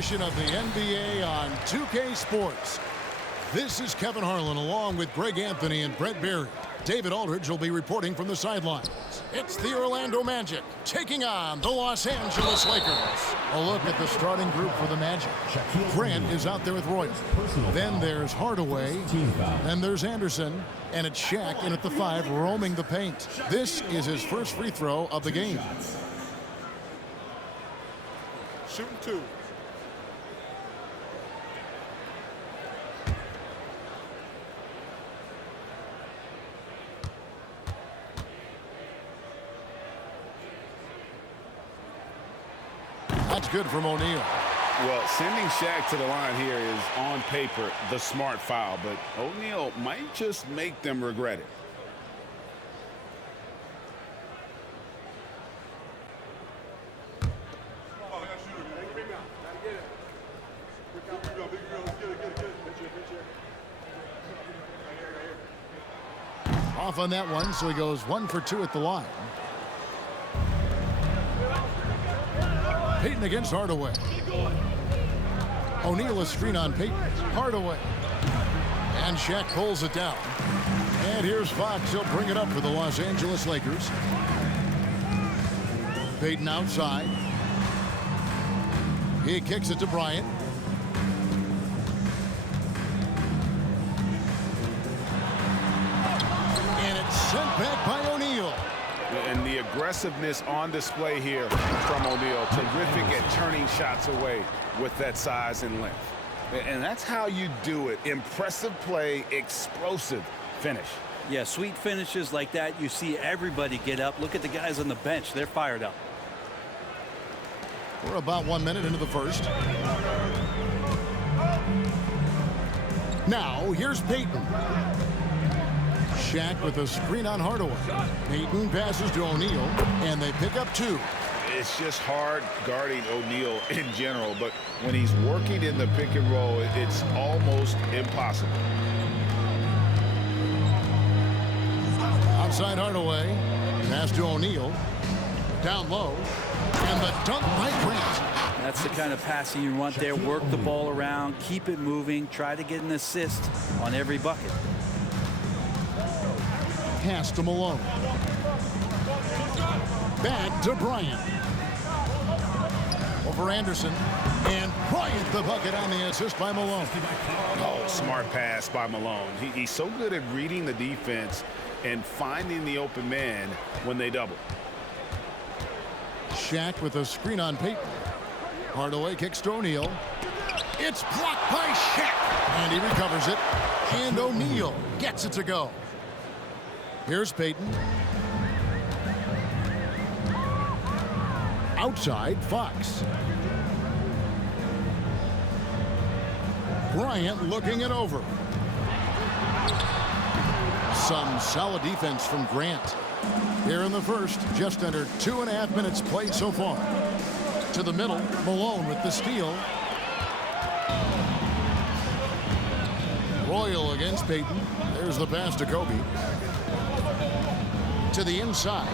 edition of the NBA on 2K Sports. This is Kevin Harlan along with Greg Anthony and Brett Berry. David Aldridge will be reporting from the sidelines. It's the Orlando Magic taking on the Los Angeles Lakers. A look at the starting group for the Magic. Grant is out there with Royce. Then there's Hardaway. Then there's Anderson. And it's Shaq in at the 5 roaming the paint. This is his first free throw of the game. Shooting 2. That's good from O'Neal. Well, sending Shaq to the line here is, on paper, the smart foul, but O'Neal might just make them regret it. Off on that one, so he goes 1 for 2 at the line. Payton against Hardaway. O'Neal a screen on Payton. Hardaway. And Shaq pulls it down. And here's Fox. He'll bring it up for the Los Angeles Lakers. Payton outside. He kicks it to Bryant. And it's sent back by O'Neal. And the aggressiveness on display here from O'Neal. Terrific at turning shots away with that size and length. And that's how you do it. Impressive play, explosive finish. Yeah, sweet finishes like that. You see everybody get up. Look at the guys on the bench. They're fired up. We're about 1 minute into the first. Now, here's Payton. Shaq with a screen on Hardaway. Payton passes to O'Neal, and they pick up 2. It's just hard guarding O'Neal in general, but when he's working in the pick and roll, it's almost impossible. Outside Hardaway. Pass to O'Neal. Down low. And the dunk by Grant. That's the kind of passing you want there. Work the ball around, keep it moving, try to get an assist on every bucket. Pass to Malone. Back to Bryant. Over Anderson. And Bryant the bucket on the assist by Malone. Oh, smart pass by Malone. He's so good at reading the defense and finding the open man when they double. Shaq with a screen on Payton. Hardaway kicks to O'Neal. It's blocked by Shaq. And he recovers it. And O'Neal gets it to go. Here's Payton. Outside, Fox. Bryant looking it over. Some solid defense from Grant. Here in the first, just under 2.5 minutes played so far. To the middle, Malone with the steal. Royal against Payton. There's the pass to Kobe. To the inside.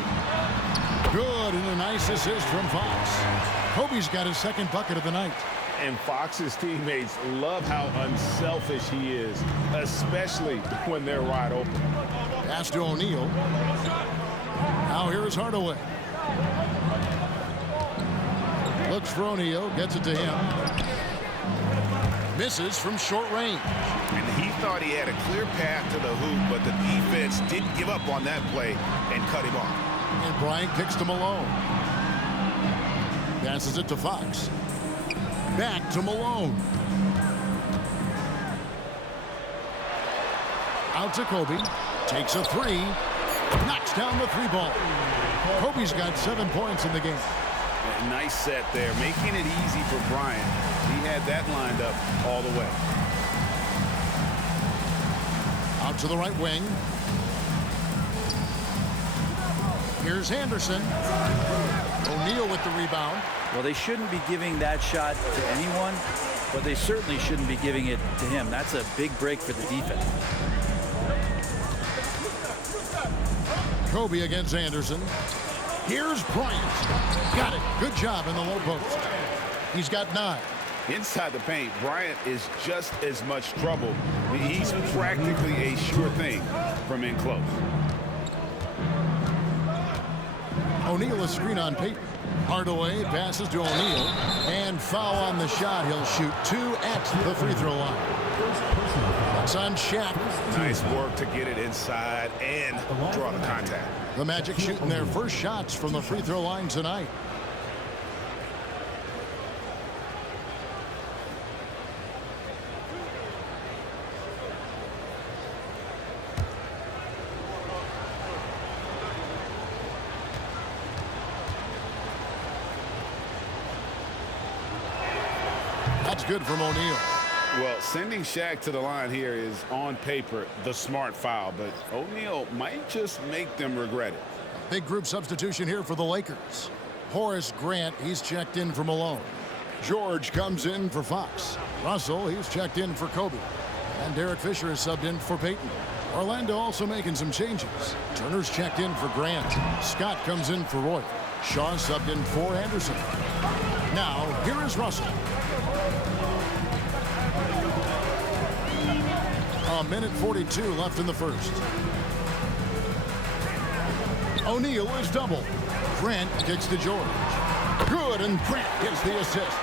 Good, and a nice assist from Fox. Kobe's got his second bucket of the night. And Fox's teammates love how unselfish he is, especially when they're wide open. Pass to O'Neal. Now here's Hardaway. Looks for O'Neal, gets it to him. Misses from short range. And he thought he had a clear path to the hoop, but the defense didn't give up on that play and cut him off. And Bryant kicks to Malone. Passes it to Fox. Back to Malone. Out to Kobe. Takes a 3. Knocks down the 3 ball. Kobe's got 7 points in the game. A nice set there, making it easy for Bryant. He had that lined up all the way. Out to the right wing. Here's Anderson. O'Neal with the rebound. Well, they shouldn't be giving that shot to anyone, but they certainly shouldn't be giving it to him. That's a big break for the defense. Kobe against Anderson. Here's Bryant. Got it. Good job in the low post. He's got 9. Inside the paint, Bryant is just as much trouble. He's practically a sure thing from in close. O'Neal is screen on Payton. Hardaway passes to O'Neal. And foul on the shot. He'll shoot 2 at the free throw line. That's on Shaq. Nice work to get it inside and draw the contact. The Magic shooting their first shots from the free throw line tonight. That's good from O'Neal. Well, sending Shaq to the line here is, on paper, the smart foul, but O'Neal might just make them regret it. Big group substitution here for the Lakers. Horace Grant, he's checked in for Malone. George comes in for Fox. Russell, he's checked in for Kobe. And Derek Fisher is subbed in for Payton. Orlando also making some changes. Turner's checked in for Grant. Scott comes in for Roy. Shaw subbed in for Anderson. Now, here is Russell. A minute 42 left in the first. O'Neal is double. Grant kicks to George. Good, and Grant gets the assist.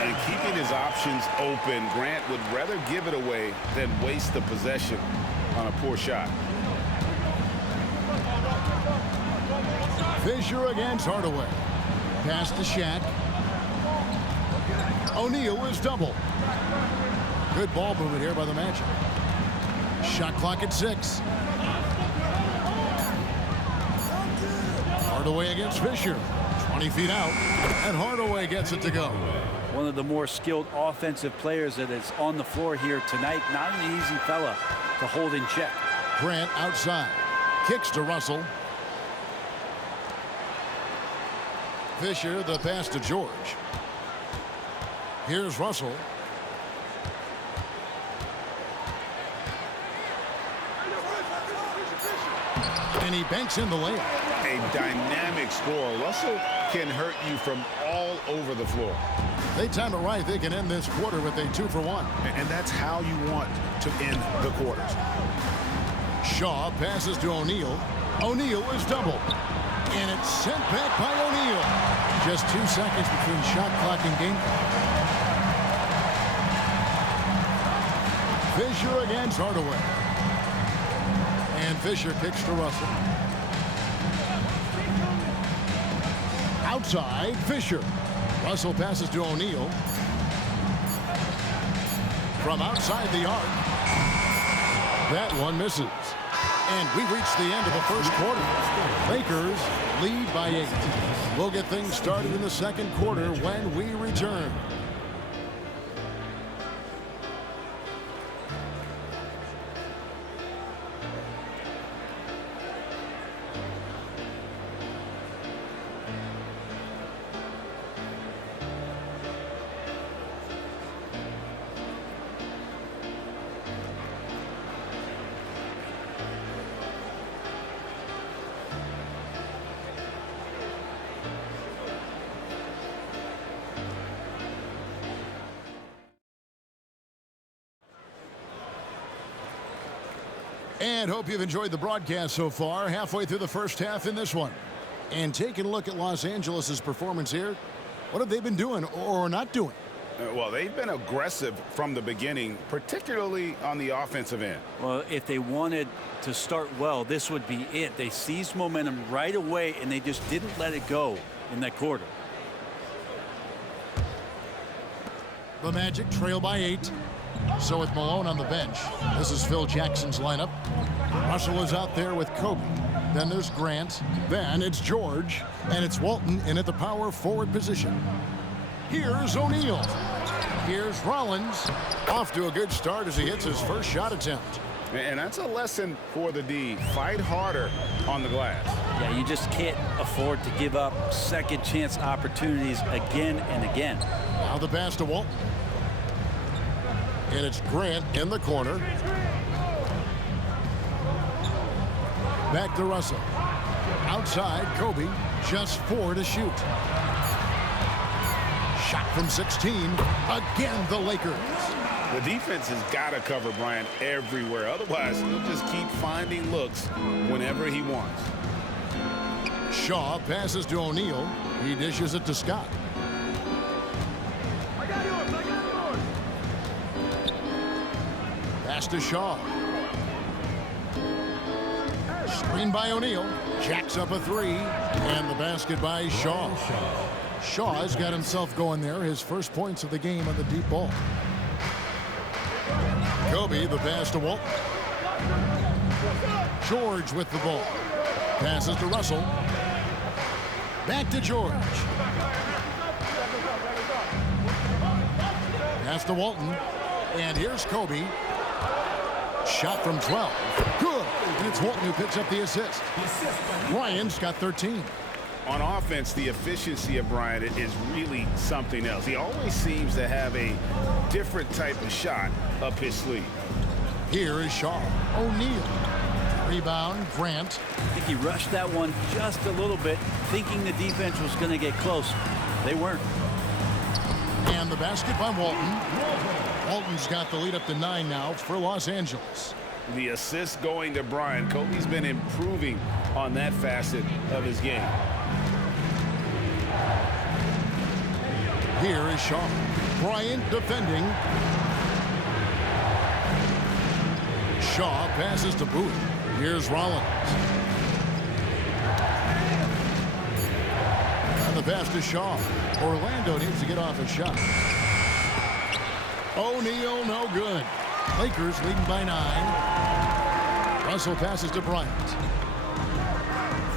And keeping his options open, Grant would rather give it away than waste the possession on a poor shot. Fisher against Hardaway. Pass to Shaq. O'Neal is double. Good ball movement here by the Magic. Shot clock at 6. Hardaway against Fisher. 20 feet out. And Hardaway gets it to go. One of the more skilled offensive players that is on the floor here tonight. Not an easy fella to hold in check. Grant outside. Kicks to Russell. Fisher, the pass to George. Here's Russell. And he banks in the layup. A dynamic score. Russell can hurt you from all over the floor. They time it right. They can end this quarter with a 2-for-1. And that's how you want to end the quarters. Shaw passes to O'Neal. O'Neal is double. And it's sent back by O'Neal. Just 2 seconds between shot clock and game clock. Fisher against Hardaway. And Fisher kicks to Russell. Outside, Fisher. Russell passes to O'Neal. From outside the arc. That one misses. And we've reached the end of the first quarter. Lakers lead by 8. We'll get things started in the second quarter when we return. And hope you've enjoyed the broadcast so far. Halfway through the first half in this one. And taking a look at Los Angeles' performance here. What have they been doing or not doing? Well, they've been aggressive from the beginning, particularly on the offensive end. Well, if they wanted to start well, this would be it. They seized momentum right away, and they just didn't let it go in that quarter. The Magic trail by 8. So with Malone on the bench, this is Phil Jackson's lineup. Russell is out there with Kobe. Then there's Grant. Then it's George. And it's Walton in at the power forward position. Here's O'Neal. Here's Rollins. Off to a good start as he hits his first shot attempt. And that's a lesson for the D. Fight harder on the glass. Yeah, you just can't afford to give up second chance opportunities again and again. Now the pass to Walton. And it's Grant in the corner. Back to Russell. Outside, Kobe. Just 4 to shoot. Shot from 16. Again, the Lakers. The defense has got to cover Bryant everywhere. Otherwise, he'll just keep finding looks whenever he wants. Shaw passes to O'Neal. He dishes it to Scott. Pass to Shaw. Screen by O'Neal. Jacks up a three. And the basket by Shaw. Shaw has got himself going there. His first points of the game on the deep ball. Kobe, the pass to Walton. George with the ball. Passes to Russell. Back to George. Pass to Walton. And here's Kobe. Shot from 12. Good. And it's Walton who picks up the assist. Bryant's got 13. On offense, the efficiency of Bryant is really something else. He always seems to have a different type of shot up his sleeve. Here is Shaw. O'Neal. Rebound, Grant. I think he rushed that one just a little bit, thinking the defense was going to get close. They weren't. And the basket by Walton. Walton's got the lead up to 9 now for Los Angeles. The assist going to Bryant. Kobe's been improving on that facet of his game. Here is Shaw. Bryant defending. Shaw passes to Bowie. Here's Rollins. And the pass to Shaw. Orlando needs to get off a shot. O'Neal, no good. Lakers leading by 9. Russell passes to Bryant.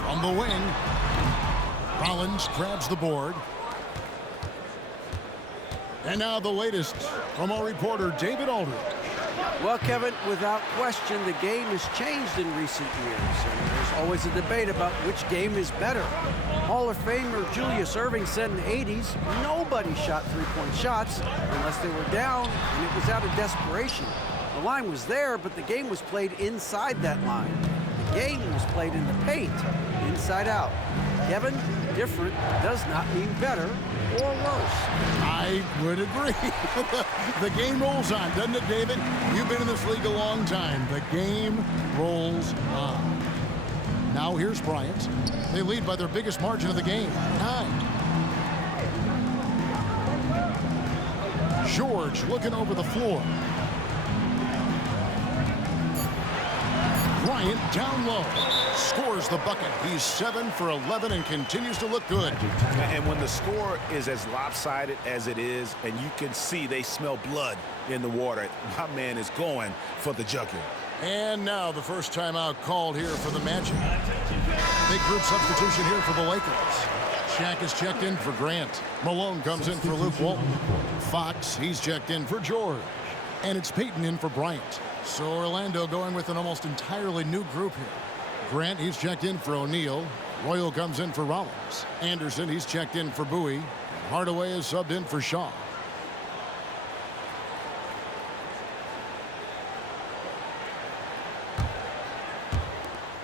From the wing. Rollins grabs the board. And now the latest from our reporter, David Aldridge. Well, Kevin, without question, the game has changed in recent years. And there's always a debate about which game is better. Hall of Famer Julius Erving said in the 80s, nobody shot three-point shots unless they were down, and it was out of desperation. The line was there, but the game was played inside that line. The game was played in the paint, inside out. Kevin, different does not mean better or worse. I would agree. The game rolls on, doesn't it, David? You've been in this league a long time. The game rolls on. Now here's Bryant. They lead by their biggest margin of the game, 9. George looking over the floor. Bryant down low. Scores the bucket. He's 7 for 11 and continues to look good. And when the score is as lopsided as it is, and you can see they smell blood in the water, my man is going for the jugular. And now the first timeout called here for the Magic. Big group substitution here for the Lakers. Shaq is checked in for Grant. Malone comes in for Luke Walton. Fox, he's checked in for George. And it's Peyton in for Bryant. So Orlando going with an almost entirely new group here. Grant, he's checked in for O'Neal. Royal comes in for Rollins. Anderson, he's checked in for Bowie. Hardaway is subbed in for Shaw.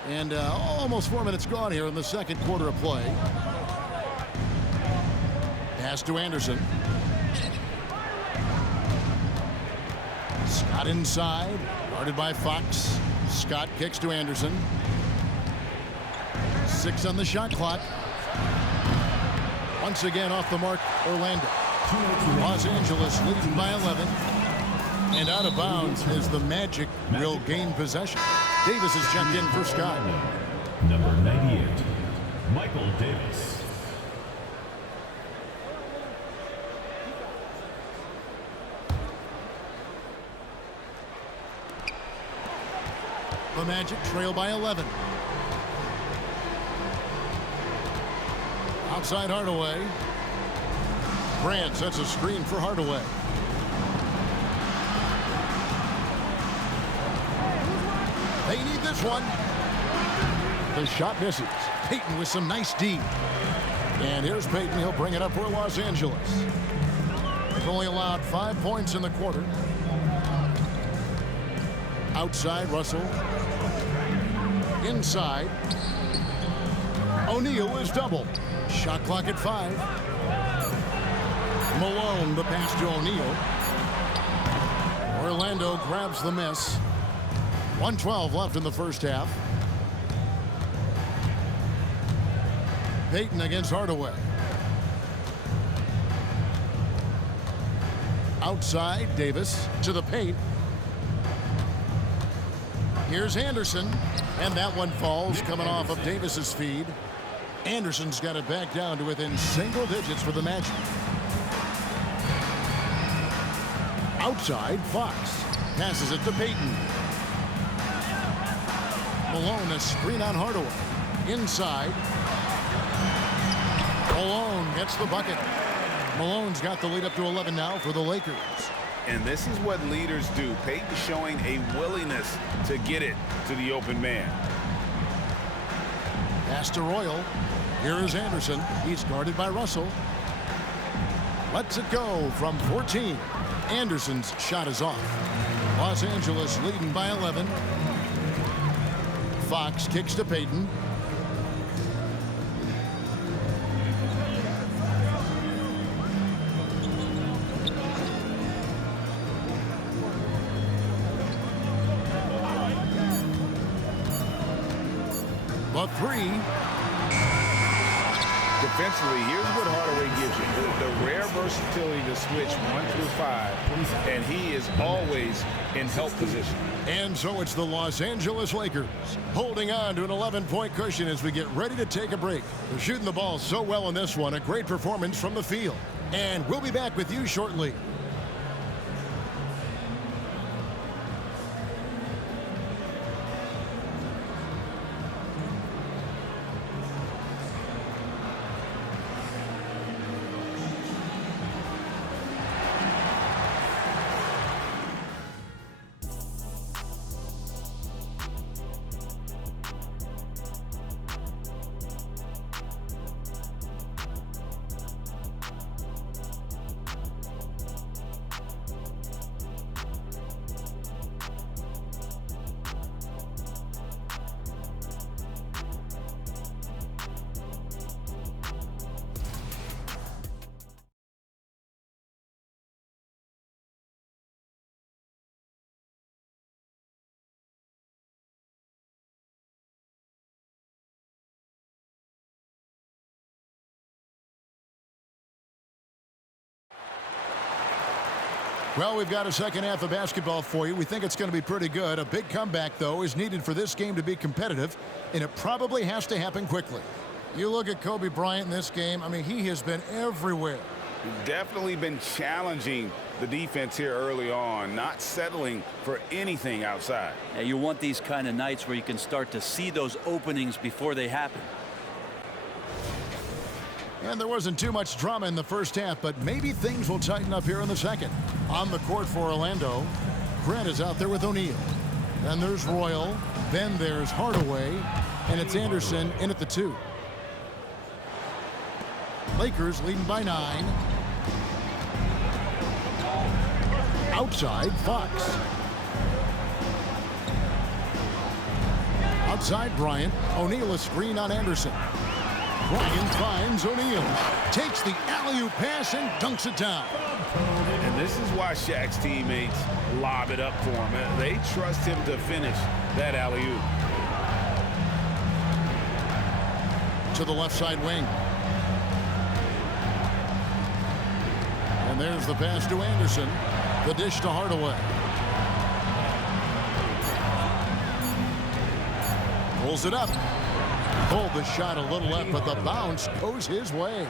And almost 4 minutes gone here in the second quarter of play. Pass to Anderson. Scott inside, guarded by Fox. Scott kicks to Anderson. 6 on the shot clock. Once again off the mark, Orlando. Los Angeles leading by 11. And out of bounds as the Magic will gain possession. Davis is checked in for Scott. Number 98, Michael Davis. The Magic trail by 11. Outside Hardaway. Grant sets a screen for Hardaway. They need this one. The shot misses. Peyton with some nice D. And here's Peyton. He'll bring it up for Los Angeles. They've only allowed 5 points in the quarter. Outside, Russell. Inside. O'Neal is doubled. Shot clock at 5. Malone, the pass to O'Neal. Orlando grabs the miss. 1:12 left in the first half. Payton against Hardaway. Outside, Davis to the paint. Here's Anderson, and that one falls coming off of Davis's feed. Anderson's got it back down to within single digits for the Magic. Outside, Fox passes it to Payton. Malone, a screen on Hardaway. Inside. Malone gets the bucket. Malone's got the lead up to 11 now for the Lakers. And this is what leaders do. Payton showing a willingness to get it to the open man. Pass to Royal. Here is Anderson. He's guarded by Russell. Lets it go from 14. Anderson's shot is off. Los Angeles leading by 11. Fox kicks to Payton. The three. Defensively, here's what Hardaway gives you. The rare versatility to switch 1 through 5, and he is always in help position. And so it's the Los Angeles Lakers holding on to an 11-point cushion as we get ready to take a break. They're shooting the ball so well in this one. A great performance from the field. And we'll be back with you shortly. Well, we've got a second half of basketball for you. We think it's going to be pretty good. A big comeback, though, is needed for this game to be competitive, and it probably has to happen quickly. You look at Kobe Bryant in this game, I mean, he has been everywhere. He's definitely been challenging the defense here early on, not settling for anything outside. Yeah, you want these kind of nights where you can start to see those openings before they happen. And there wasn't too much drama in the first half, but maybe things will tighten up here in the second. On the court for Orlando, Grant is out there with O'Neal. Then there's Royal. Then there's Hardaway. And it's Anderson in at the 2. Lakers leading by 9. Outside, Fox. Outside, Bryant. O'Neal a screen on Anderson. Bryant finds O'Neal. Takes the alley-oop pass and dunks it down. And this is why Shaq's teammates lob it up for him. They trust him to finish that alley-oop. To the left side wing. And there's the pass to Anderson. The dish to Hardaway. Pulls it up. Pulled the shot a little left, but the bounce goes his way.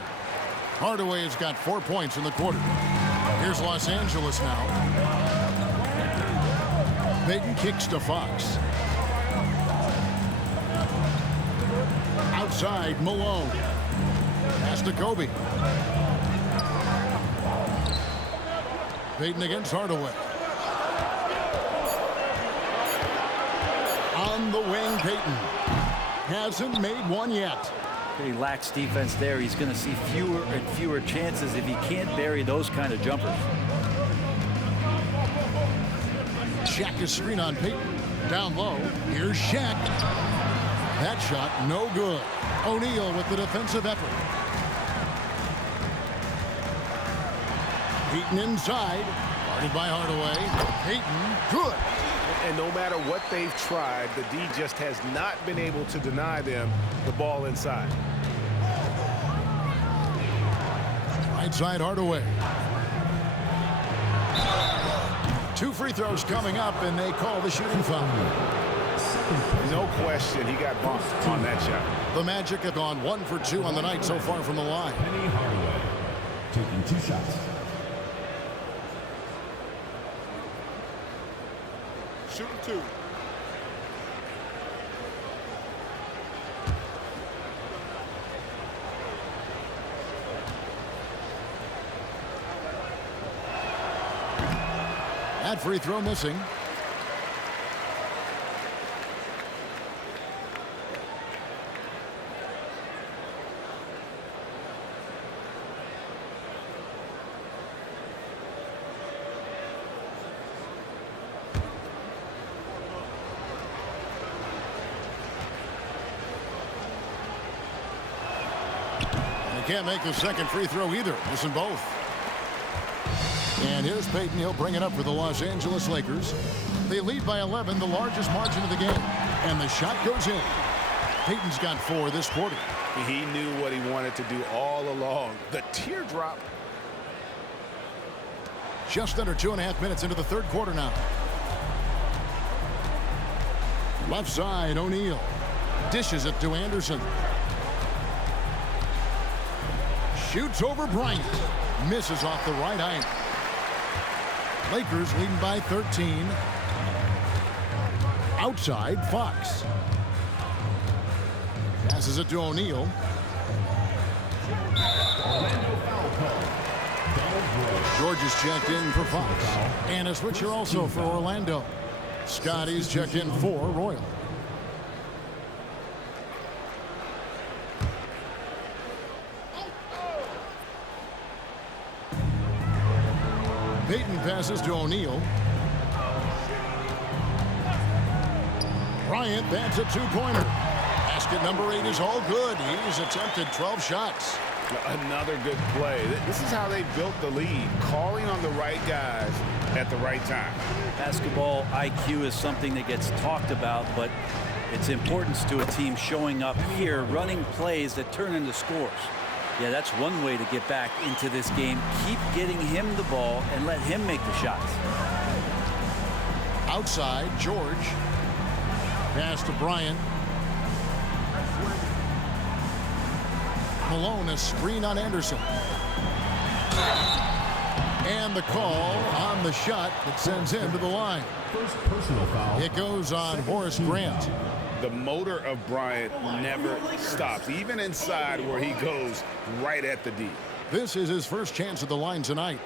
Hardaway has got 4 points in the quarter. Here's Los Angeles now. Payton kicks to Fox. Outside, Malone. Pass to Kobe. Payton against Hardaway. On the wing, Payton. Hasn't made one yet. He lacks defense there. He's going to see fewer and fewer chances if he can't bury those kind of jumpers. Shaq is screen on Payton. Down low. Here's Shaq. That shot no good. O'Neal with the defensive effort. Peyton inside. Guarded by Hardaway. Peyton, good. And no matter what they've tried, the D just has not been able to deny them the ball inside. Right side Hardaway. 2 free throws coming up, and they call the shooting foul. No question, he got bumped on that shot. The Magic have gone 1 for 2 on the night so far from the line. Penny Hardaway taking 2 shots. Shooting 2. That free throw missing. Can't make the second free throw either. Missing both. And here's Peyton. He'll bring it up for the Los Angeles Lakers. They lead by 11, the largest margin of the game. And the shot goes in. Peyton's got 4 this quarter. He knew what he wanted to do all along. The teardrop. Just under 2.5 minutes into the third quarter now. Left side, O'Neal. Dishes it to Anderson. Shoots over Bryant. Misses off the right iron. Lakers leading by 13. Outside, Fox. Passes it to O'Neal. George is checked in for Fox. And a switcher also for Orlando. Scotty's checked in for Royal. Peyton passes to O'Neal. Bryant, that's a 2-pointer. Basket number 8 is all good. He's attempted 12 shots. Another good play. This is how they built the lead, calling on the right guys at the right time. Basketball IQ is something that gets talked about, but its importance to a team showing up here, running plays that turn into scores. Yeah, that's one way to get back into this game. Keep getting him the ball and let him make the shots. Outside, George. Pass to Bryant. Malone, a screen on Anderson. And the call on the shot that sends him to the line. First personal foul. It goes on Horace Grant. The motor of Bryant never stops, even inside where he goes right at the D. This is his first chance at the line tonight.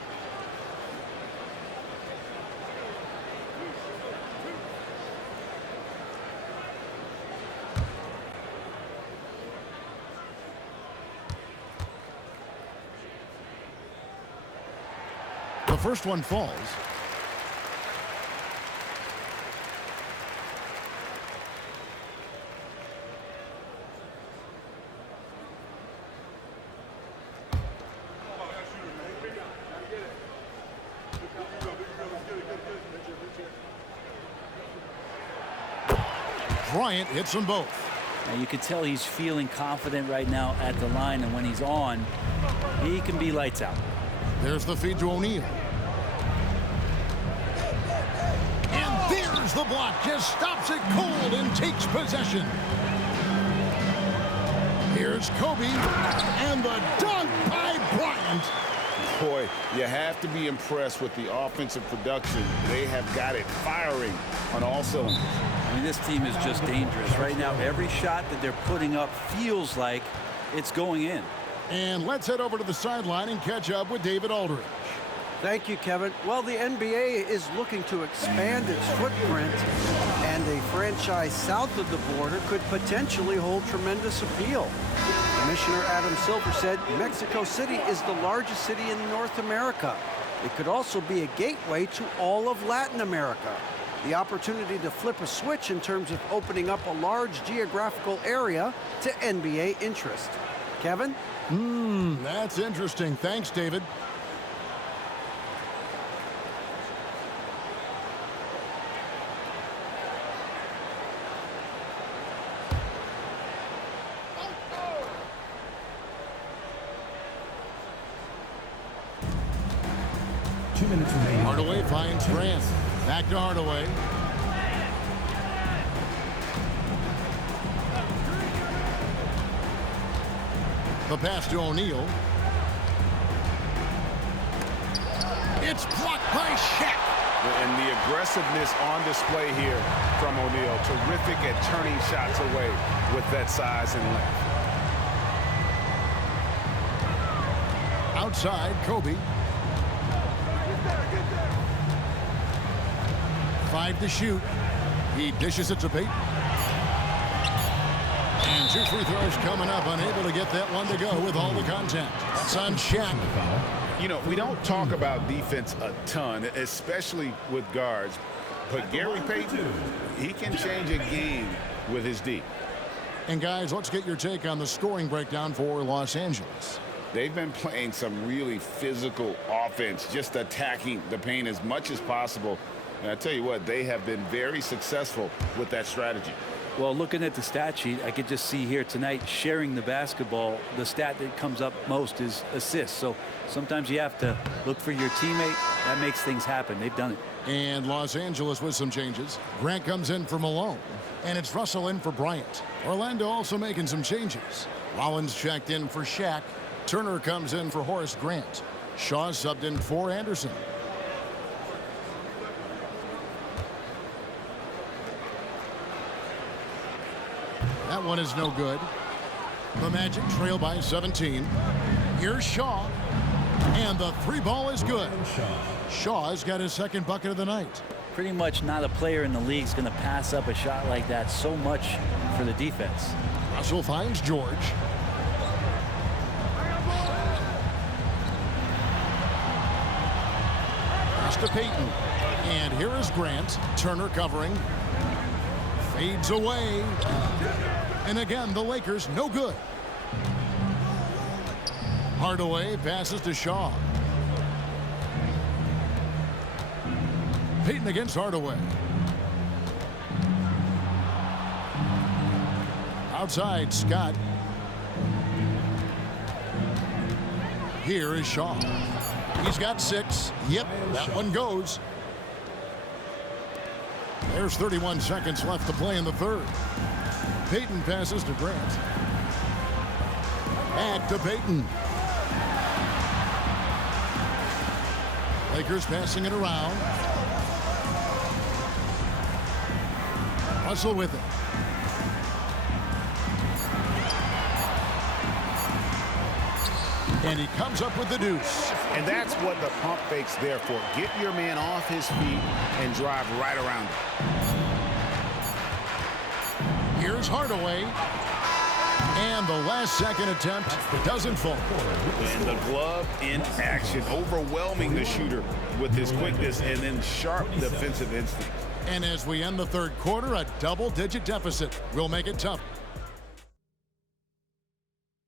The first one falls. Bryant hits them both. Now you can tell he's feeling confident right now at the line, and when he's on, he can be lights out. There's the feed to O'Neal. And there's the block. Just stops it cold and takes possession. Here's Kobe. And the dunk by Bryant. Boy, you have to be impressed with the offensive production. They have got it firing on all cylinders. I mean, this team is just dangerous. Right now, every shot that they're putting up feels like it's going in. And let's head over to the sideline and catch up with David Aldridge. Thank you, Kevin. Well, the NBA is looking to expand its footprint, and a franchise south of the border could potentially hold tremendous appeal. Commissioner Adam Silver said Mexico City is the largest city in North America. It could also be a gateway to all of Latin America. The opportunity to flip a switch in terms of opening up a large geographical area to NBA interest. Kevin? That's interesting. Thanks, David. 2 minutes remaining. Hardaway finds Grant. Back to Hardaway. The pass to O'Neal. It's blocked by Shaq. And the aggressiveness on display here from O'Neal. Terrific at turning shots away with that size and length. Outside, Kobe. 5 to shoot. He dishes it to Payton. And 2 free throws coming up. Unable to get that one to go with all the contact. It's on Shaq. You know, we don't talk about defense a ton, especially with guards. But Gary Payton, he can change a game with his D. And guys, let's get your take on the scoring breakdown for Los Angeles. They've been playing some really physical offense, just attacking the paint as much as possible. And I tell you what, they have been very successful with that strategy. Well, looking at the stat sheet, I could just see here tonight sharing the basketball. The stat that comes up most is assists. So sometimes you have to look for your teammate. That makes things happen. They've done it. And Los Angeles with some changes. Grant comes in for Malone. And it's Russell in for Bryant. Orlando also making some changes. Rollins checked in for Shaq. Turner comes in for Horace Grant. Shaw subbed in for Anderson. That one is no good. The Magic trail by 17. Here's Shaw. And the 3 ball is good. Shaw's got his second bucket of the night. Pretty much not a player in the league is going to pass up a shot like that so much for the defense. Russell finds George. Pass to Payton. And here is Grant. Turner covering. Fades away. And again, the Lakers no good. Hardaway passes to Shaw. Payton against Hardaway. Outside, Scott. Here is Shaw. He's got 6. Yep, that one goes. There's 31 seconds left to play in the third. Payton passes to Grant. Back to Payton. Lakers passing it around. Russell with it. And he comes up with the deuce. And that's what the pump fake's there for. Get your man off his feet and drive right around him. Here's Hardaway. And the last second attempt doesn't fall. And the glove in action, overwhelming the shooter with his quickness and then sharp defensive instinct. And as we end the third quarter, a double-digit deficit will make it tough.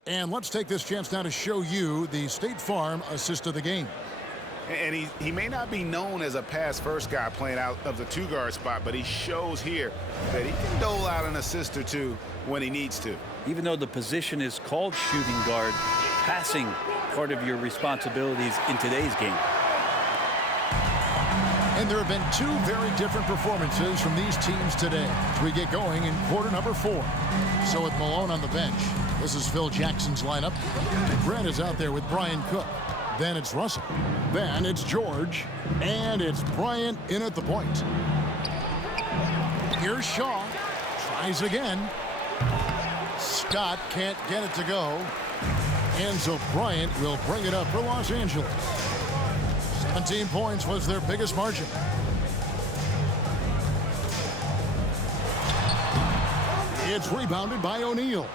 And let's take this chance now to show you the State Farm assist of the game. And he may not be known as a pass-first guy playing out of the 2-guard spot, but he shows here that he can dole out an assist or two when he needs to. Even though the position is called shooting guard, passing part of your responsibilities in today's game. And there have been 2 very different performances from these teams today as we get going in quarter number 4. So with Malone on the bench, this is Phil Jackson's lineup. Grant is out there with Brian Cook. Then it's Russell. Then it's George. And it's Bryant in at the point. Here's Shaw. Tries again. Scott can't get it to go. And so Bryant will bring it up for Los Angeles. 17 points was their biggest margin. It's rebounded by O'Neal.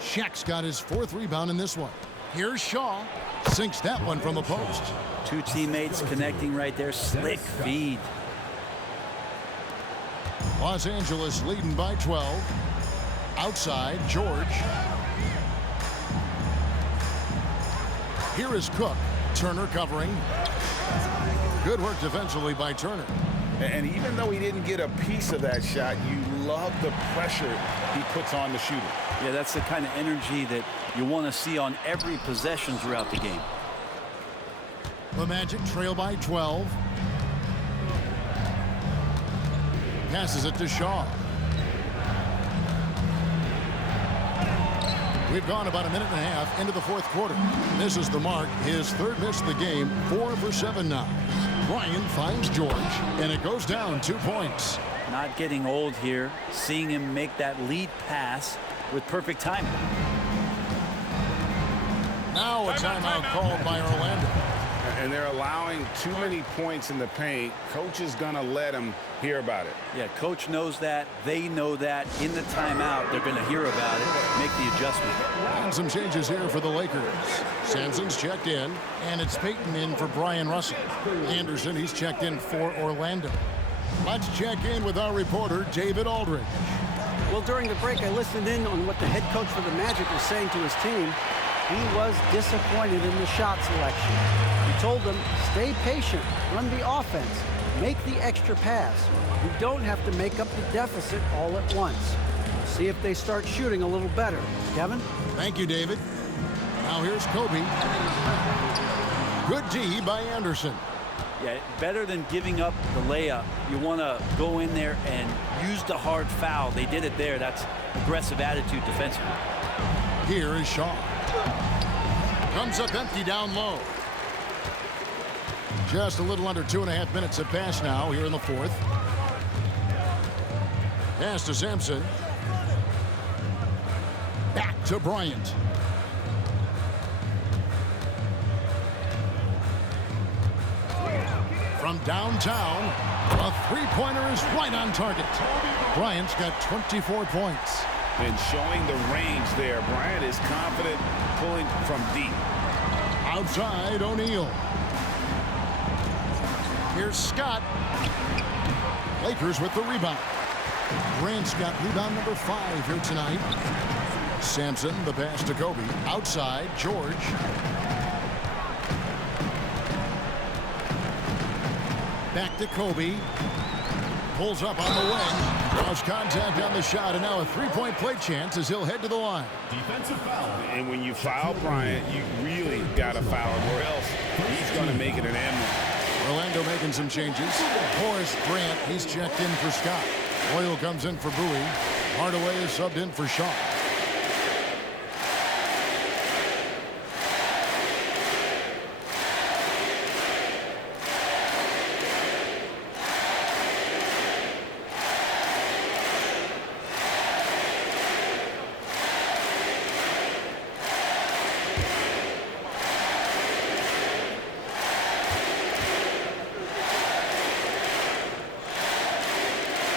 Shaq's got his 4th rebound in this one. Here's Shaw. Sinks that one from the post. 2 teammates connecting right there. Slick feed. Los Angeles leading by 12. Outside, George. Here is Cook. Turner covering. Good work defensively by Turner. And even though he didn't get a piece of that shot, you love the pressure he puts on the shooter. Yeah, that's the kind of energy that you want to see on every possession throughout the game. The Magic trail by 12. Passes it to Shaw. We've gone about a minute and a half into the fourth quarter. This is the mark. His third miss of the game. 4 for 7 now. Bryant finds George, and it goes down 2 points. Not getting old here. Seeing him make that lead pass with perfect timing. Now a timeout called by Orlando. And they're allowing too many points in the paint. Coach is going to let them hear about it. Yeah, coach knows that. They know that. In the timeout, they're going to hear about it, make the adjustment. And some changes here for the Lakers. Sampson's checked in, and it's Payton in for Brian Russell. Anderson, he's checked in for Orlando. Let's check in with our reporter, David Aldridge. Well, during the break, I listened in on what the head coach for the Magic was saying to his team. He was disappointed in the shot selection. He told them, stay patient, run the offense, make the extra pass. You don't have to make up the deficit all at once. See if they start shooting a little better. Kevin? Thank you, David. Now here's Kobe. Good D by Anderson. Yeah, better than giving up the layup. You want to go in there and use the hard foul. They did it there. That's aggressive attitude defensively. Here is Shaw. Comes up empty down low. Just a little under 2.5 minutes have passed now here in the fourth. Pass to Sampson. Back to Bryant. From downtown, a three-pointer is right on target. Bryant's got 24 points. And showing the range there. Bryant is confident pulling from deep. Outside, O'Neal. Here's Scott. Lakers with the rebound. Grant's got rebound number 5 here tonight. Sampson, the pass to Kobe. Outside, George. Back to Kobe. Pulls up on the wing. Lost contact on the shot, and now a three-point play chance as he'll head to the line. Defensive foul. And when you foul Bryant, you really got to foul him, or else he's going to make it an end. Orlando making some changes. Horace Grant, he's checked in for Scott. Boyle comes in for Bowie. Hardaway is subbed in for Shaw.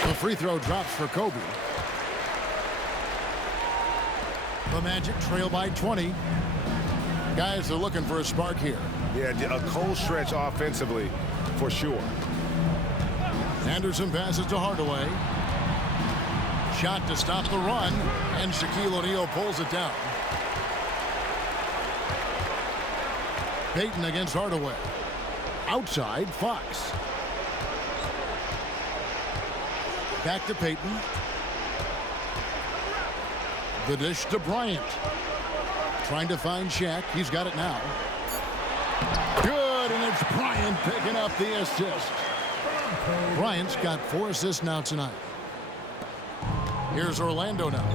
The free throw drops for Kobe. The Magic trail by 20. Guys are looking for a spark here. Yeah, a cold stretch offensively for sure. Anderson passes to Hardaway. Shot to stop the run, and Shaquille O'Neal pulls it down. Payton against Hardaway. Outside, Fox. Back to Payton. The dish to Bryant. Trying to find Shaq. He's got it now. Good, and it's Bryant picking up the assist. Bryant's got 4 assists now tonight. Here's Orlando now.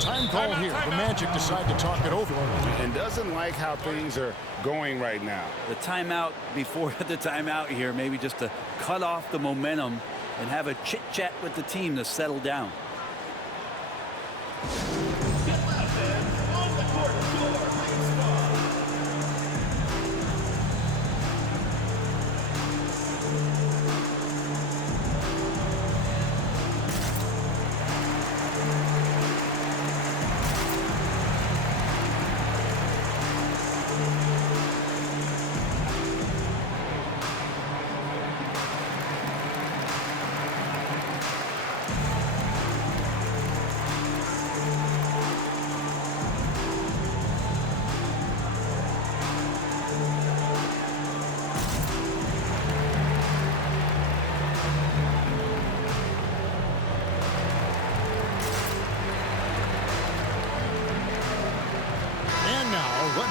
Time call here. The Magic decide to talk it over. And doesn't like how things are going right now. The timeout before the timeout here, maybe just to cut off the momentum and have a chit-chat with the team to settle down.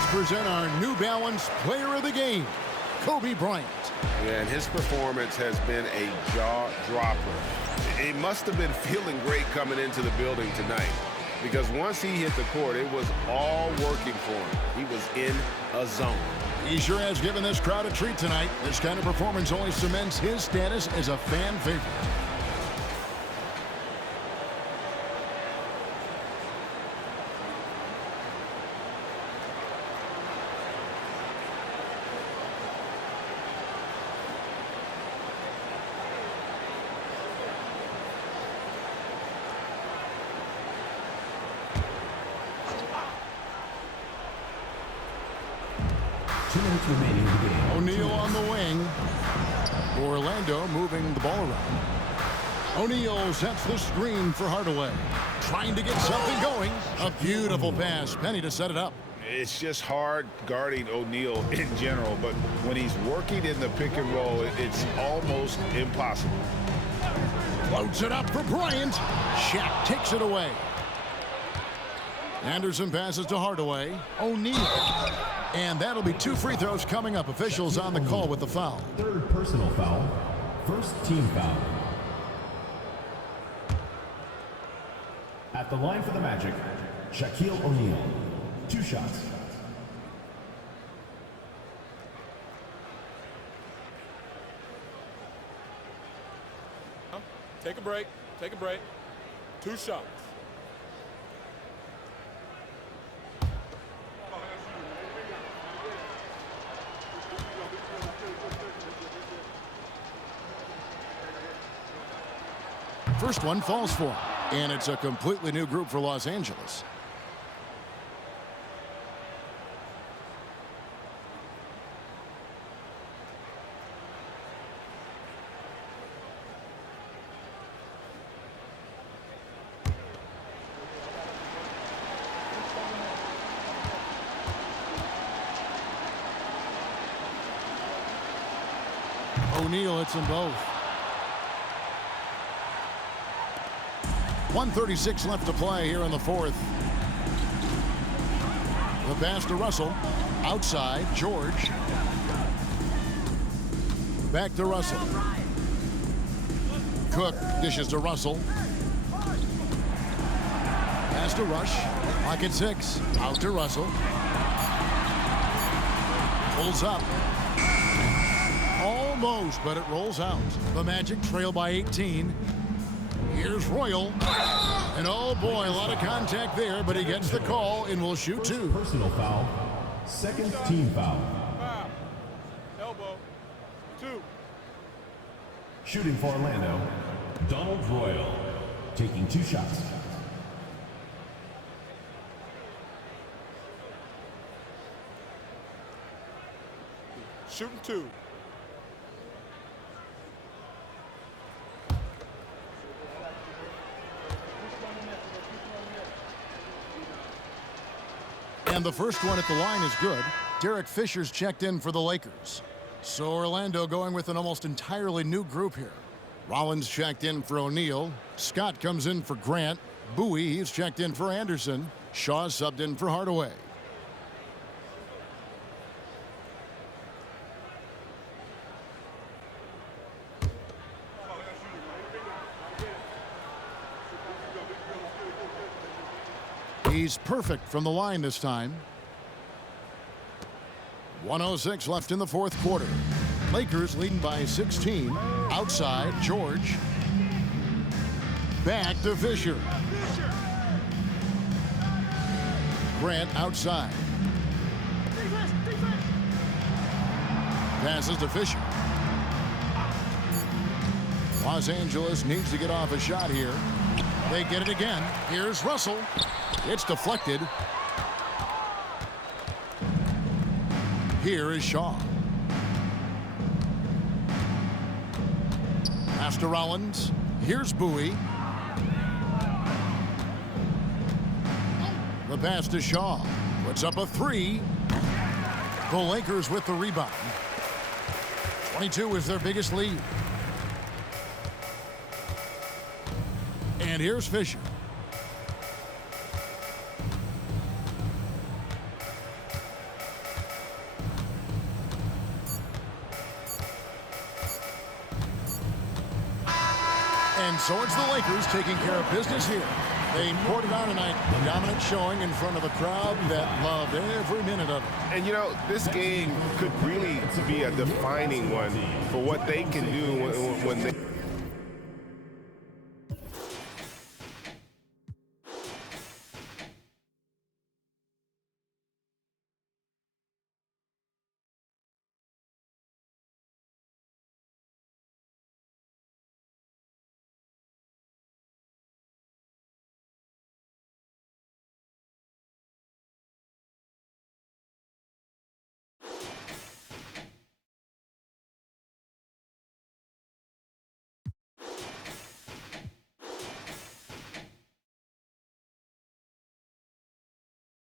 present our New Balance Player of the Game, Kobe Bryant. Yeah, and his performance has been a jaw-dropper. He must have been feeling great coming into the building tonight, because once he hit the court, it was all working for him. He was in a zone. He sure has given this crowd a treat tonight. This kind of performance only cements his status as a fan favorite. Remaining in the game. O'Neal on the wing. Orlando moving the ball around. O'Neal sets the screen for Hardaway. Trying to get something going. A beautiful pass. Penny to set it up. It's just hard guarding O'Neal in general, but when he's working in the pick and roll, it's almost impossible. Floats it up for Bryant. Shaq takes it away. Anderson passes to Hardaway. O'Neal. And that'll be 2 free throws coming up. Officials on the call with the foul. Third personal foul. First team foul. At the line for the Magic, Shaquille O'Neal. 2 shots. Take a break. Take a break. 2 shots. First one falls for him. And it's a completely new group for Los Angeles. O'Neal hits them both. 1:36 left to play here in the fourth. The pass to Russell. Outside, George. Back to Russell. Cook dishes to Russell. Pass to Rush. Pocket 6. Out to Russell. Pulls up. Almost, but it rolls out. The Magic trail by 18. Here's Royal. And oh boy, a lot of contact there, but he gets the call and will shoot 2. Personal foul. Second team foul. Foul. Elbow. 2. Shooting for Orlando, Donald Royal. Taking 2 shots. Shooting 2. And the first one at the line is good. Derek Fisher's checked in for the Lakers. So Orlando going with an almost entirely new group here. Rollins checked in for O'Neal. Scott comes in for Grant. Bowie, he's checked in for Anderson. Shaw subbed in for Hardaway. He's perfect from the line this time. 1:06 left in the fourth quarter. Lakers leading by 16. Outside, George. Back to Fisher. Grant outside. Passes to Fisher. Los Angeles needs to get off a shot here. They get it again. Here's Russell. It's deflected. Here is Shaw. Pass to Rollins. Here's Bowie. The pass to Shaw. Puts up a 3. The Lakers with the rebound. 22 is their biggest lead. And here's Fisher. And so it's the Lakers taking care of business here. They poured it on tonight, a dominant showing in front of a crowd that loved every minute of it. And, you know, this game could really be a defining one for what they can do when they...